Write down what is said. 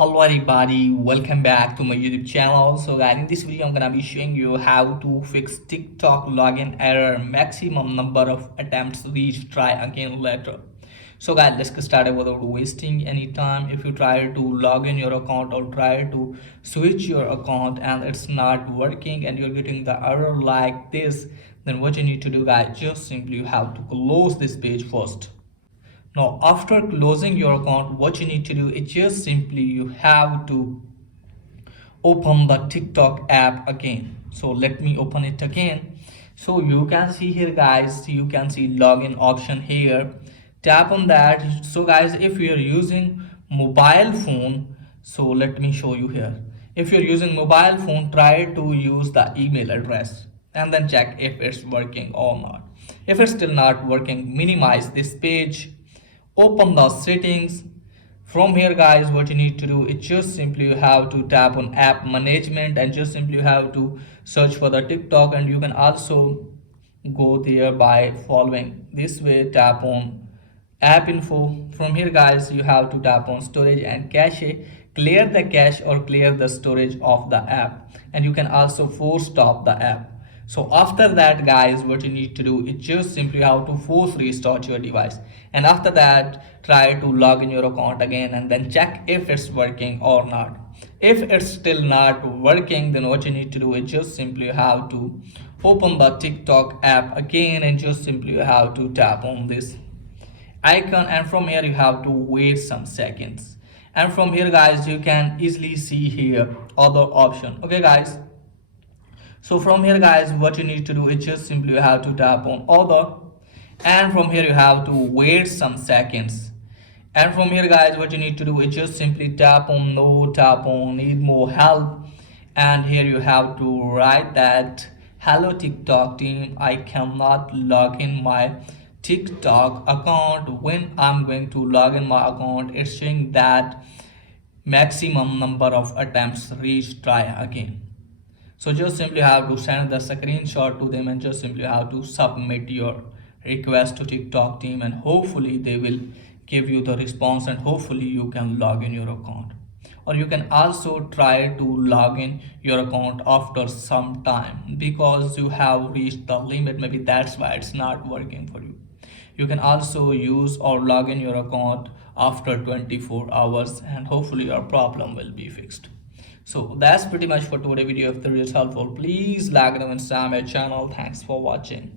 Hello everybody, welcome back to my YouTube channel. So guys, in this video I'm gonna be showing you how to fix TikTok login error, maximum number of attempts reach, try again later. So guys, let's get started without wasting any time. If you try to log in your account or try to switch your account and it's not working and you're getting the error like this, then what you need to do guys, just simply you have to close this page first. Now, after closing your account, what you need to do is just simply you have to open the TikTok app again. So let me open it again. So you can see here guys, you can see login option here. Tap on that. So guys, if you're using mobile phone, so let me show you here. If you're using mobile phone, try to use the email address and then check if it's working or not. If it's still not working, minimize this page, open the settings. From here guys, what you need to do is just simply you have to tap on app management and just simply you have to search for the TikTok, and you can also go there by following this way. Tap on app info. From here guys, you have to tap on storage and cache, clear the cache or clear the storage of the app, and you can also force stop the app. So after that guys, what you need to do is just simply have to force restart your device, and after that try to log in your account again and then check if it's working or not. If it's still not working, then what you need to do is just simply have to open the TikTok app again and just simply have to tap on this icon, and from here you have to wait some seconds, and from here guys you can easily see here other option. Okay guys, so from here guys, what you need to do is just simply you have to tap on other, and from here you have to wait some seconds, and from here guys what you need to do is just simply tap on no, tap on need more help, and here you have to write that hello TikTok team, I cannot log in my TikTok account. When I'm going to log in my account, it's showing that maximum number of attempts reach, try again. So just simply have to send the screenshot to them and just simply have to submit your request to TikTok team, and hopefully they will give you the response and hopefully you can log in your account. Or you can also try to log in your account after some time because you have reached the limit. Maybe that's why it's not working for you. You can also use or log in your account after 24 hours and hopefully your problem will be fixed. So that's pretty much for today's video. If the video is helpful, please like and subscribe my channel. Thanks for watching.